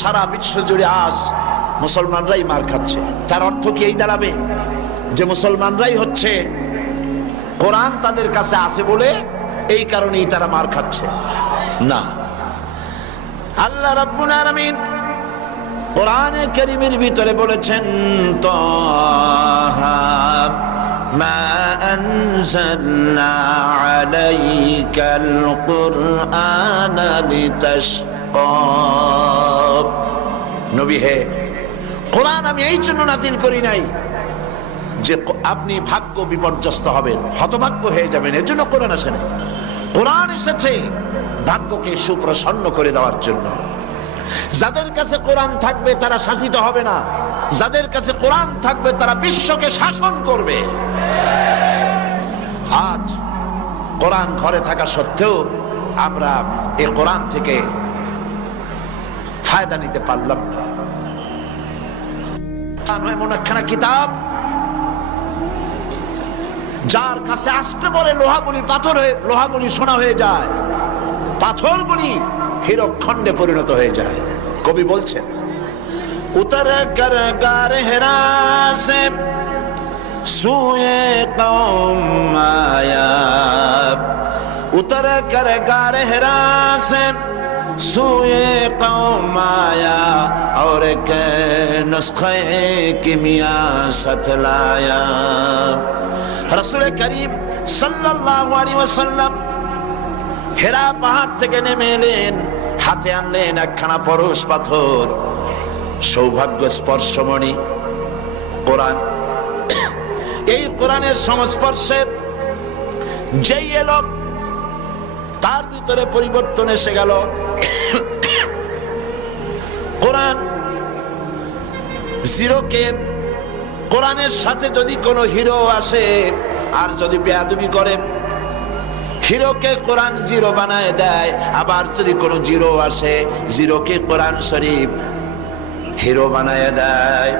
সারা বিশ্ব জুড়ে আজ মুসলমানরাই মার খাচ্ছে। তার অর্থ কি এই দাঁড়াবে যে মুসলমানরাই হচ্ছে কোরআন তাদের কাছে আছে বলে এই কারণেই তারা মার খাচ্ছে? না। আল্লাহ রাব্বুল আলামিন কোরআনে কারীমের ভিতরে বলেছেন, তাহা মা আনজালনা আলাইকাল কুরআনা লিতাশকা। নবী হে, কোরআন আমি এই জন্য নাযিল করি নাই যে আপনি ভাগ্য বিপর্যস্ত হবেন, হতভাগ্য হয়ে যাবেন, এর জন্য কোরআন আসে নাই। কোরআন এসেছে ভাগ্যকে সুপ্রসন্ন করে দেওয়ার জন্য। যাদের কাছে কোরআন থাকবে তারা শাসিত হবে না, যাদের কাছে কোরআন থাকবে তারা বিশ্বকে শাসন করবে। আজ কোরআন ঘরে থাকা সত্ত্বেও আমরা এই কোরআন থেকে ফায়দা নিতে পারলাম না। এমন একখানা কিতাব যার কাছে আসতে পরে লোহাগুলি পাথর হয়ে, লোহাগুলি সোনা হয়ে যায়, পাথরগুলি হীরকখণ্ডে পরিণত হয়ে যায়। কবি বলছেন, উতর কর গারে হেরা সে সুয়ে কওম আয়া, উতর কর গারে হেরা সে সুয়ে কওম আয়া और एक नुस्खे किमिया सतलाया। रसूल करीम सल्लल्लाहु अलैहि वसल्लम হেরা পাহাড় থেকে নেমে এলেন, হাতে আনলেন একখানা পরশ পাথর, সৌভাগ্য স্পর্শমণি কোরআন। এই কোরআনের সংস্পর্শে যেই এলো তার ভিতরে পরিবর্তন এসে গেল। কোরআন জিরোকে, কোরআনের সাথে যদি কোনো হিরো আসে আর যদি বেয়াদবি করে, হিরোকে কোরআন জিরো বানায় দেয়। আবার যদি কোনো জিরো আসে, জিরোকে কোরআন শরীফ হিরো বানায় দেয়।